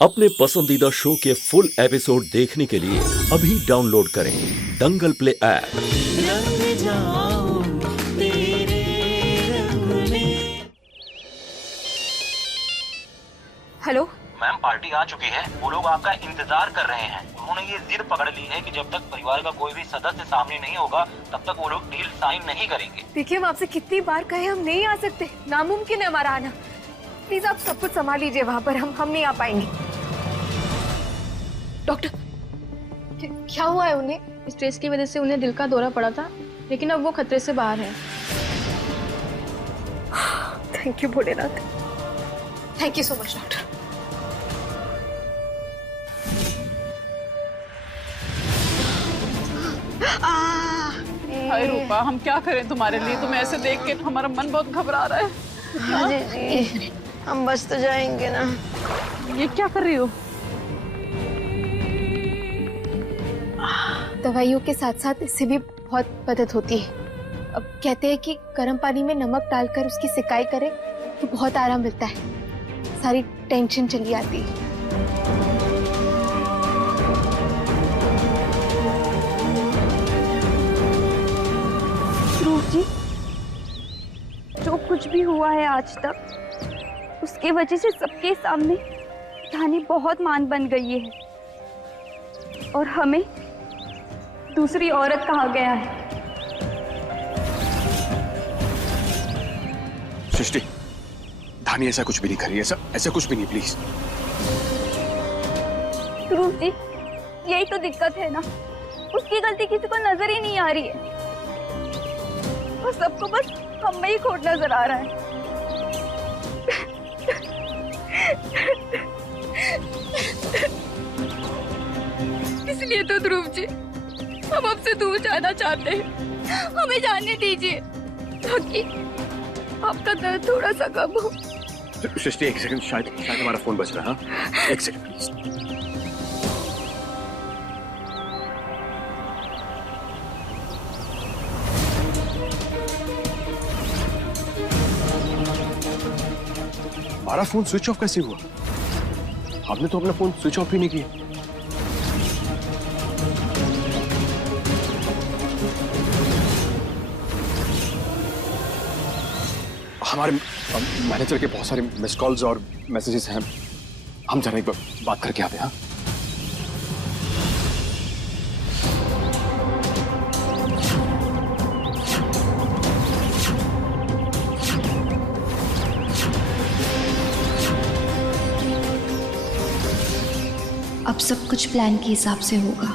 अपने पसंदीदा शो के फुल एपिसोड देखने के लिए अभी डाउनलोड करें Dangal play app. Hello ma'am, party आ चुकी है। वो लोग आपका इंतजार कर रहे हैं। उन्होंने ये जिद पकड़ ली है कि जब तक परिवार का कोई भी सदस्य सामने नहीं होगा तब तक वो लोग डील साइन नहीं करेंगे। देखिए, हम आपसे कितनी बार कहे हम नहीं आ सकते, नामुमकिन है हमारा आना। प्लीज आप सब कुछ संभाल लीजिए वहाँ पर, हम नहीं आ पाएंगे। डॉक्टर, क्या हुआ है उन्हें? स्ट्रेस की वजह से उन्हें दिल का दौरा पड़ा था, लेकिन अब वो खतरे से बाहर है। Thank you Bholenath, thank you so much doctor. Hi Rupa, हम क्या करें तुम्हारे लिए? तुम्हें ऐसे देख के हमारा मन बहुत घबरा रहा है। हाँ जी, हम बस तो जाएंगे ना। ये क्या कर रही हो? दवाइयों के साथ साथ इससे भी बहुत मदद होती है। अब कहते हैं कि गर्म पानी में नमक डालकर उसकी सिकाई करें तो बहुत आराम मिलता है, सारी टेंशन चली आती है। ध्रुव जी, जो कुछ भी हुआ है आज तक, उसके वजह से सबके सामने धानी बहुत मान बन गई है और हमें दूसरी औरत कहा गया है। सृष्टि, धानी ऐसा कुछ भी नहीं करी, ऐसा कुछ भी नहीं, प्लीज। ध्रुव जी, यही तो दिक्कत है ना, उसकी गलती किसी को नजर ही नहीं आ रही है और सबको बस हम में ही खोट नजर आ रहा है। इसलिए तो ध्रुव जी, हम आपसे दूर जाना चाहते हैं। हमें जाने दीजिए ताकि आपका दर्द थोड़ा सा कम हो। सृष्टि, एक सेकंड, शायद हमारा फोन बज रहा है। एक सेकंड प्लीज। हमारा फोन स्विच ऑफ कैसे हुआ? हमने तो अपना फोन स्विच ऑफ ही नहीं किया। हमारे मैनेजर के बहुत सारे मिस कॉल्स और मैसेजेस हैं, हम जरा एक बार बात करके आते हैं। हाँ, अब सब कुछ प्लान के हिसाब से होगा।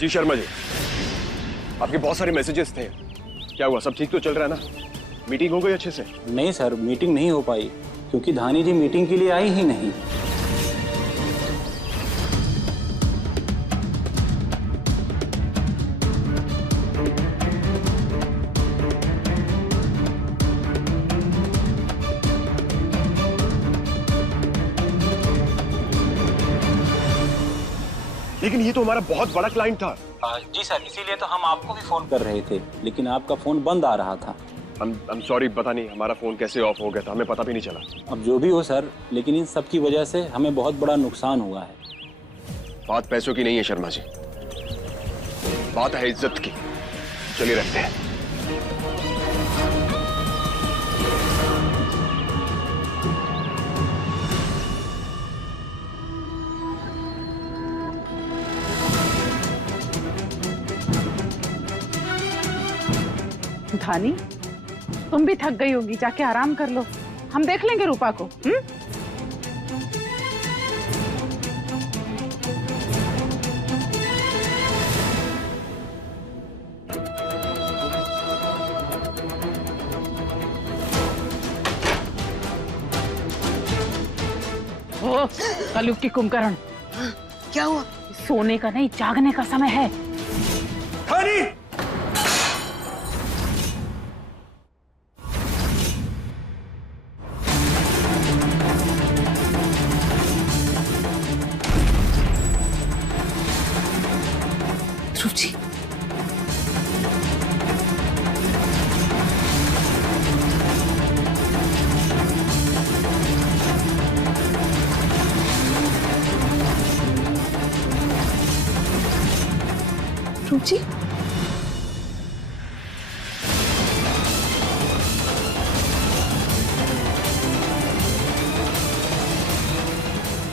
जी शर्मा जी, आपके बहुत सारे मैसेजेस थे। क्या हुआ, सब ठीक तो चल रहा है ना? मीटिंग हो गई अच्छे से? नहीं सर, मीटिंग नहीं हो पाई क्योंकि धानी जी मीटिंग के लिए आई ही नहीं। लेकिन ये तो हमारा बहुत बड़ा क्लाइंट था। जी सर, इसीलिए तो हम आपको भी फोन कर रहे थे, लेकिन आपका फोन बंद आ रहा था। I'm sorry, पता नहीं हमारा फोन कैसे ऑफ हो गया था, हमें पता भी नहीं चला। अब जो भी हो सर, लेकिन इन सब की वजह से हमें बहुत बड़ा नुकसान हुआ है। बात पैसों की नहीं है शर्मा जी, बात है इज्जत की। चलिए रखते हैं। धानी, तुम भी थक गई होगी, जाके आराम कर लो। हम देख लेंगे रूपा को। ओ कलयुग की कुंभकर्ण, क्या हुआ? सोने का नहीं, जागने का समय है। धानी! ध्रुव जी, ध्रुव जी,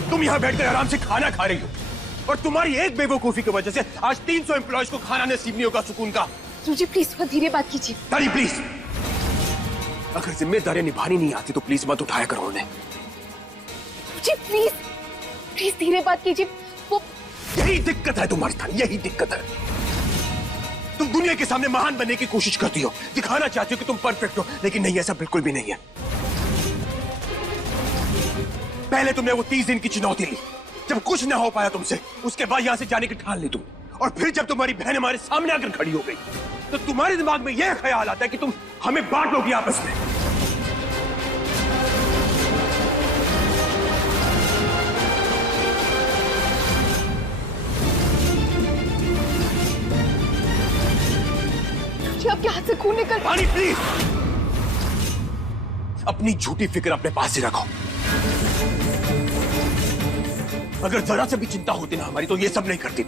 तुम यहाँ बैठकर आराम से खाना खा रही हो और तुम्हारी एक बेवकूफी की वजह से आज 300 एम्प्लॉयज को खाना नसीब नहीं होगा सुकून का। ध्रुव जी प्लीज थोड़ा धीरे बात कीजिए। दादी प्लीज, अगर जिम्मेदारियां निभानी नहीं आती तो प्लीज मत उठाया करो उन्हें। ध्रुव जी प्लीज प्लीज धीरे बात कीजिए। वो यही दिक्कत है तुम्हारी थानी, यही दिक्कत है। तुम दुनिया के सामने महान बनने की कोशिश करती हो, दिखाना चाहती हो कि तुम परफेक्ट हो, लेकिन नहीं, ऐसा बिल्कुल भी नहीं है। पहले तुमने वो 30 दिन की चुनौती ली, जब कुछ ना हो पाया तुमसे, उसके बाद यहां से जाने की ठान ली तुम, और फिर जब तुम्हारी बहन हमारे सामने आकर खड़ी हो गई तो तुम्हारे दिमाग में यह ख्याल आता है कि तुम हमें बांट लोगी आपस में। आपके हाथ से खून निकल। पानी प्लीज, अपनी झूठी फिक्र अपने पास ही रखो। अगर जरा से भी चिंता होती ना हमारी तो ये सब नहीं करती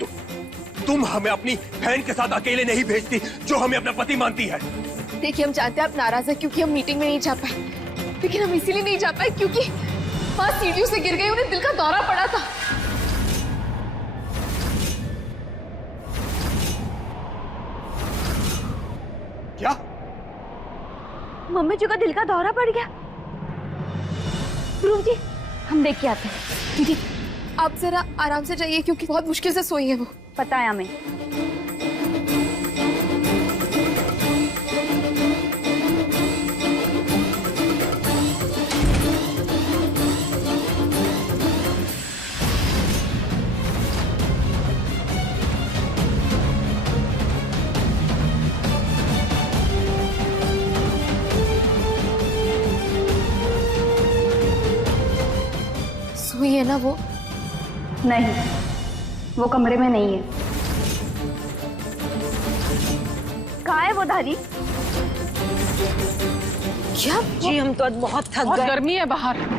तुम हमें अपनी बहन के साथ अकेले नहीं भेजती जो हमें अपना पति मानती है। देखिए हम जानते हैं आप नाराज हैं क्योंकि हम मीटिंग में नहीं जा पाए, लेकिन हम इसीलिए नहीं जा पाए क्योंकि वहां सीढ़ियों से गिर गए, उन्हें दिल का दौरा पड़ा था। क्या? मम्मी जी का दिल का दौरा पड़ गया। ध्रुव जी हम देख के आते हैं। दीदी आप जरा आराम से जाइए क्योंकि बहुत मुश्किल से सोई है वो। पता है हमें। सोई है ना वो? नहीं, वो कमरे में नहीं है। कहाँ है वो धारी? क्या? जी हम तो आज बहुत थक बहुत गए। गर्मी है बाहर।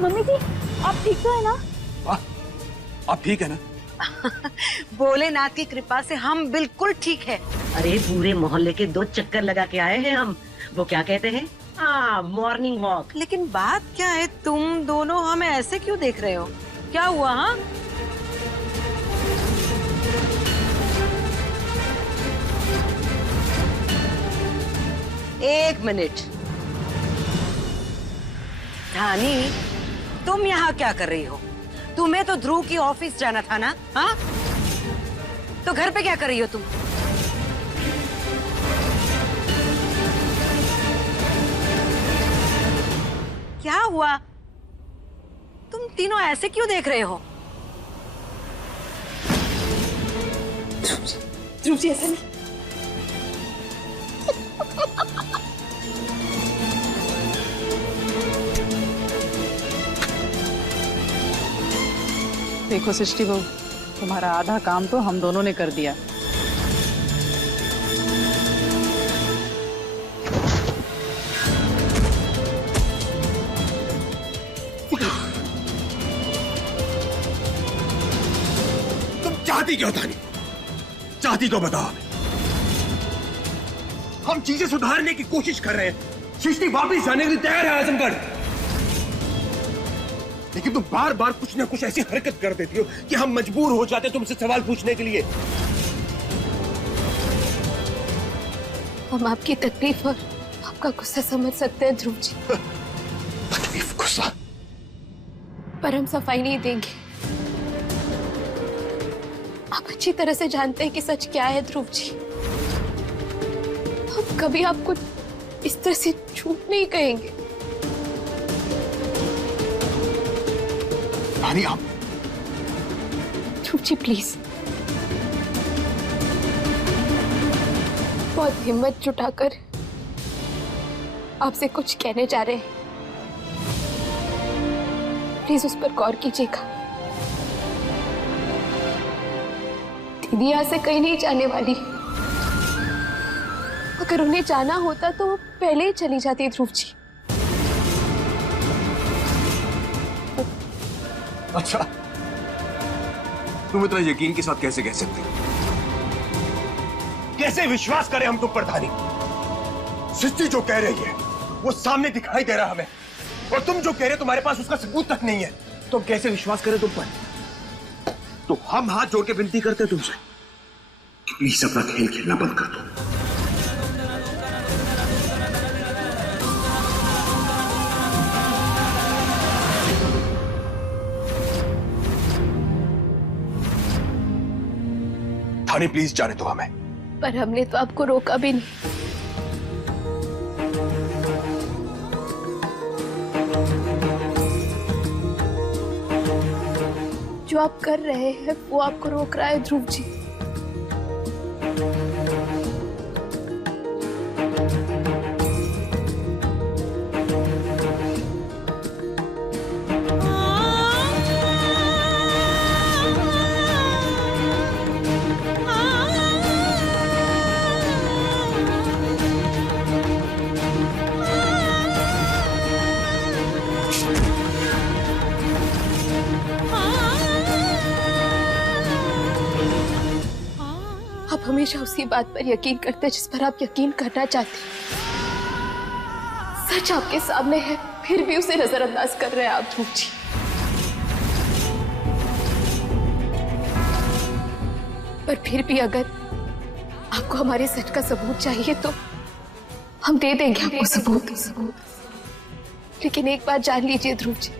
मम्मी जी आप ठीक तो है ना? आप ठीक है ना? भोलेनाथ की कृपा से हम बिल्कुल ठीक है। अरे पूरे मोहल्ले के 2 चक्कर लगा के आए हैं हम। वो क्या कहते हैं, मॉर्निंग वॉक। लेकिन बात क्या है, तुम दोनों हमें ऐसे क्यों देख रहे हो? क्या हुआ? हाँ एक मिनट, धानी तुम यहाँ क्या कर रही हो? तुम्हें तो ध्रुव की ऑफिस जाना था ना? हाँ तो घर पे क्या कर रही हो तुम? क्या हुआ? तुम तीनों ऐसे क्यों देख रहे हो? ध्रुव जी ऐसा नहीं। देखो सृष्टि बहू, तुम्हारा आधा काम तो हम दोनों ने कर दिया। तुम चाहती क्यों धानी? चाहती तो बताओ हमें। हम चीजें सुधारने की कोशिश कर रहे हैं, सृष्टि वापस जाने के लिए तैयार है आजमगढ़, लेकिन तुम बार बार कुछ ना कुछ ऐसी हरकत कर देती हो कि हम मजबूर हो जाते तुमसे सवाल पूछने के लिए। हम आपकी तकलीफ और आपका गुस्सा समझ सकते हैं ध्रुव जी, तकलीफ, गुस्सा, पर हम सफाई नहीं देंगे। आप अच्छी तरह से जानते हैं कि सच क्या है ध्रुव जी। हम कभी आपको इस तरह से झूठ नहीं कहेंगे। रानी आप ध्रुव जी प्लीज, बहुत हिम्मत जुटाकर आपसे कुछ कहने जा रहे हैं। प्लीज उस पर गौर कीजिएगा। दीदी यहाँ से कहीं नहीं जाने वाली। अगर उन्हें जाना होता तो वो पहले ही चली जाती ध्रुव जी। अच्छा, तुम इतना यकीन के साथ कैसे कह सकती हो? कैसे विश्वास करें हम तुम पर धानी? सृष्टि जो कह रही है वो सामने दिखाई दे रहा हमें, और तुम जो कह रहे हो तुम्हारे पास उसका सबूत तक नहीं है, तो हम कैसे विश्वास करें तुम पर? तो हम हाथ जोड़ के विनती करते हैं तुमसे कि प्लीज अपना खेल खेलना बंद कर दो। धानी प्लीज जाने दो हमें। पर हमने तो आपको रोका भी नहीं। जो आप कर रहे हैं वो आपको रोक रहा है ध्रुव जी। आप हमेशा उसी बात पर यकीन करते हैं जिस पर आप यकीन करना चाहते हैं। सच आपके सामने है, फिर भी उसे नजरअंदाज कर रहे हैं आप ध्रुव जी। पर फिर भी अगर आपको हमारे सच का सबूत चाहिए तो हम दे देंगे आपको सबूत। लेकिन एक बात जान लीजिए ध्रुव जी,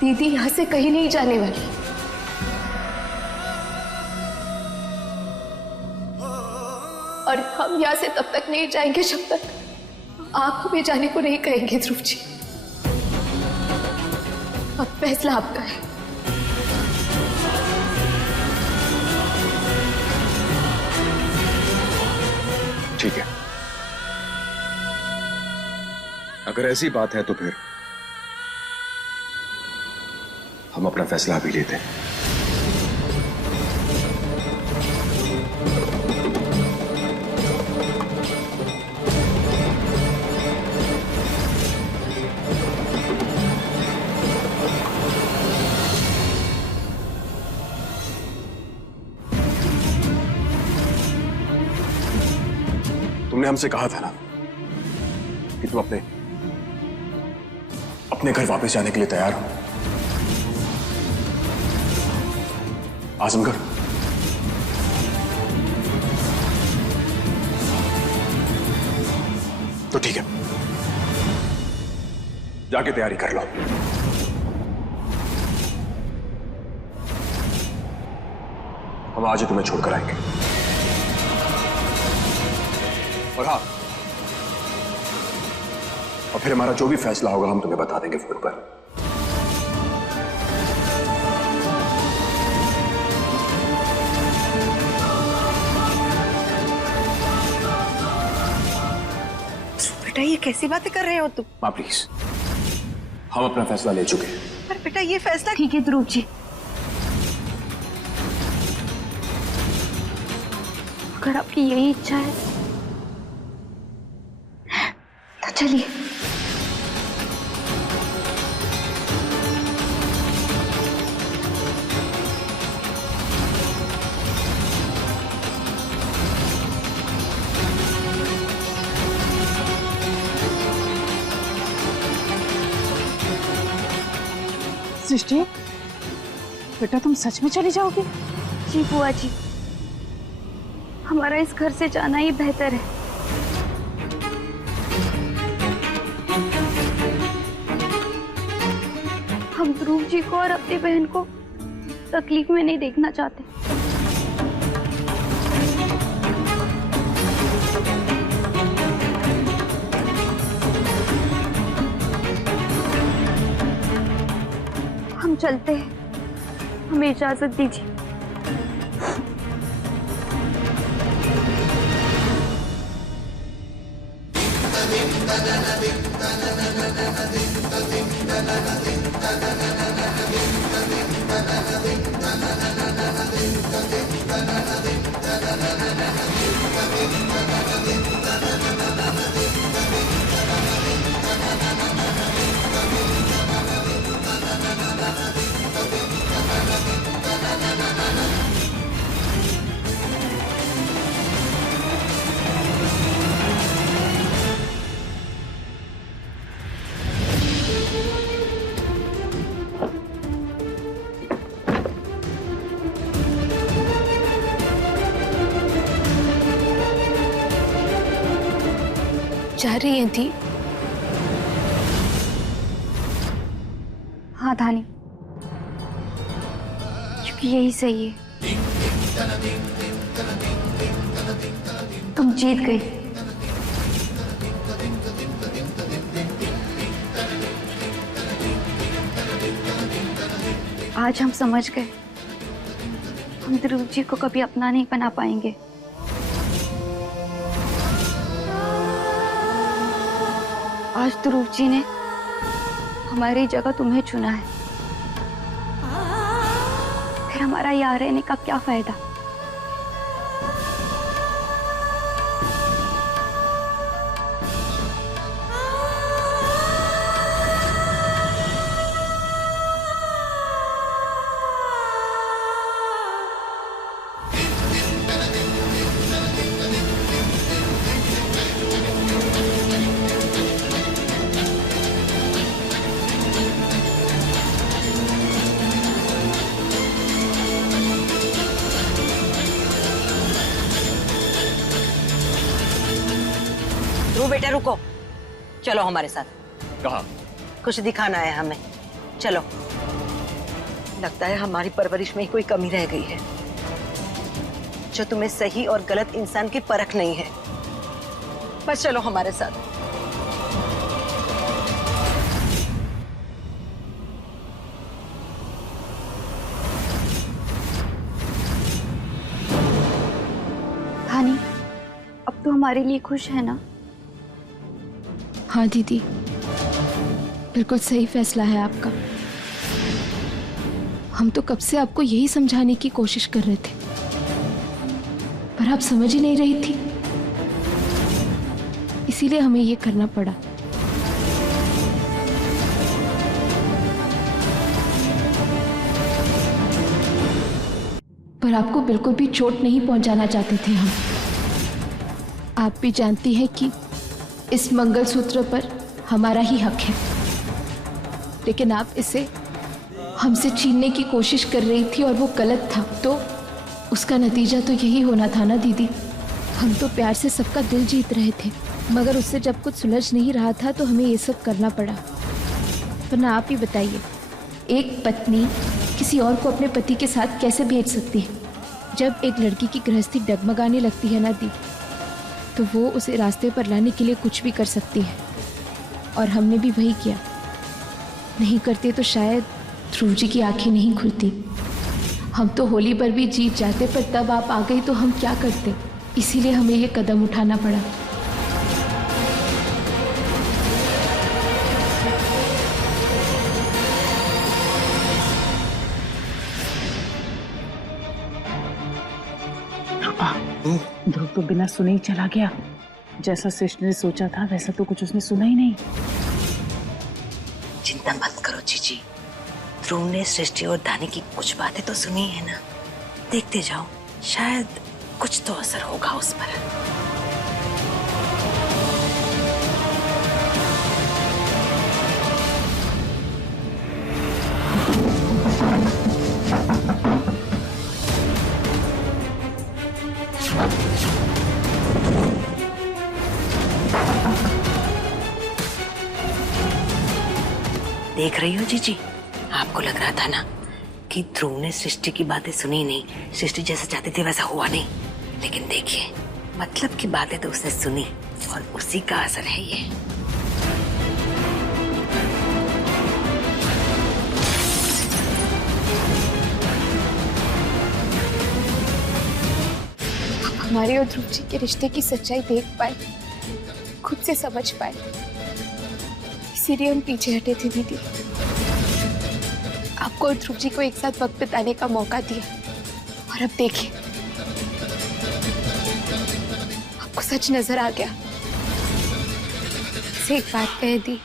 दीदी यहाँ से कहीं नहीं जाने वाली। और हम यहाँ से तब तक नहीं जाएंगे जब तक आप हमें जाने को नहीं कहेंगे ध्रुव जी। अब फैसला आपका है। ठीक है, अगर ऐसी बात है तो फिर हम अपना फैसला अभी लेते हैं। तुमने हमसे कहा था ना कि तुम अपने घर वापस जाने के लिए तैयार हो। आजमगढ़ तो ठीक है, जाके तैयारी कर लो। हम आज ही तुम्हें छोड़कर आएंगे। और हाँ, और फिर हमारा जो भी फैसला होगा हम तुम्हें बता देंगे फोन पर। बेटा ये कैसी बातें कर रहे हो तुम? माँ प्लीज, हम अपना फैसला ले चुके हैं। पर बेटा ये फैसला ठीक है ध्रुव जी, अगर आपकी यही इच्छा है तो चलिए। सृष्टि, बेटा तुम सच में चली जाओगी? जी बुआ जी, हमारा इस घर से जाना ही बेहतर है। हम ध्रुव जी को और अपनी बहन को तकलीफ में नहीं देखना चाहते। हम चलते हैं, हमें इजाजत दीजिए। जा रही हैं दी? हाँ धानी, क्योंकि यही सही है। तुम जीत गई। आज हम समझ गए, हम ध्रुव जी को कभी अपना नहीं बना पाएंगे। आज ध्रुव जी ने हमारी जगह तुम्हें चुना है, फिर हमारा यहाँ रहने का क्या फायदा? ध्रुव बेटा रुको, चलो हमारे साथ। कहाँ? कुछ दिखाना है हमें, चलो। लगता है हमारी परवरिश में कोई कमी रह गई है, जो तुम्हें सही और गलत इंसान की परख नहीं है। बस चलो हमारे साथ। धानी, अब तो हमारे लिए खुश है ना? हाँ दीदी, बिल्कुल सही फैसला है आपका। हम तो कब से आपको यही समझाने की कोशिश कर रहे थे, पर आप समझ ही नहीं रही थी, इसीलिए हमें ये करना पड़ा। पर आपको बिल्कुल भी चोट नहीं पहुंचाना चाहते थे हम। आप भी जानती हैं कि इस मंगलसूत्र पर हमारा ही हक है, लेकिन आप इसे हमसे छीनने की कोशिश कर रही थी और वो गलत था, तो उसका नतीजा तो यही होना था ना दीदी। हम तो प्यार से सबका दिल जीत रहे थे, मगर उससे जब कुछ सुलझ नहीं रहा था तो हमें ये सब करना पड़ा। वरना आप ही बताइए, एक पत्नी किसी और को अपने पति के साथ कैसे भेज सकती है? जब एक लड़की की गृहस्थी डगमगाने लगती है ना दी, तो वो उसे रास्ते पर लाने के लिए कुछ भी कर सकती है, और हमने भी वही किया। नहीं करते तो शायद ध्रुव जी की आंखें नहीं खुलती। हम तो होली पर भी जीत जाते, पर तब आप आ गई तो हम क्या करते? इसीलिए हमें ये कदम उठाना पड़ा। ध्रुव तो बिना सुने ही चला गया। जैसा सृष्टि ने सोचा था वैसा तो कुछ उसने सुना ही नहीं। चिंता मत करो जीजी, ध्रुव ने सृष्टि और धानी की कुछ बातें तो सुनी है ना। देखते जाओ, शायद कुछ तो असर होगा उस पर। देख रही हो जीजी, आपको लग रहा था ना कि ध्रुव ने सृष्टि की बातें सुनी नहीं, सृष्टि जैसा चाहती थी वैसा हुआ नहीं। लेकिन देखिए, मतलब की बातें तो उसने सुनी और उसी का असर है ये। हमारे और ध्रुव जी के रिश्ते की सच्चाई देख पाए, खुद से समझ पाए, इसीलिए हम पीछे हटे थे दीदी। आपको और ध्रुव जी को एक साथ वक्त बिताने का मौका दिया और अब देखिए आपको सच नजर आ गया। से एक बात कह दी,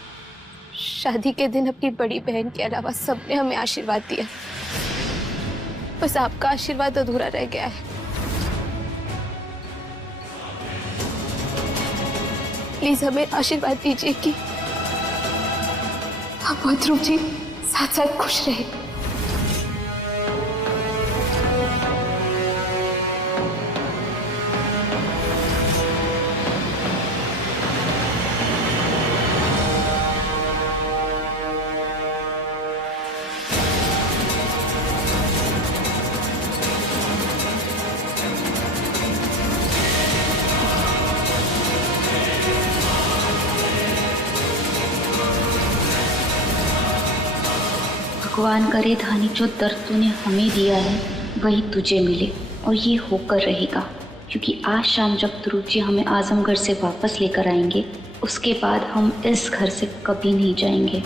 शादी के दिन अपनी बड़ी बहन के अलावा सबने हमें आशीर्वाद दिया, बस आपका आशीर्वाद अधूरा रह गया है। प्लीज हमें आशीर्वाद दीजिए कि हम और ध्रुव जी साथ साथ खुश रहे। भगवान करे धानी, जो दर्द तूने हमें दिया है वही तुझे मिले, और ये होकर रहेगा, क्योंकि आज शाम जब ध्रुव जी हमें आजमगढ़ से वापस लेकर आएंगे उसके बाद हम इस घर से कभी नहीं जाएंगे।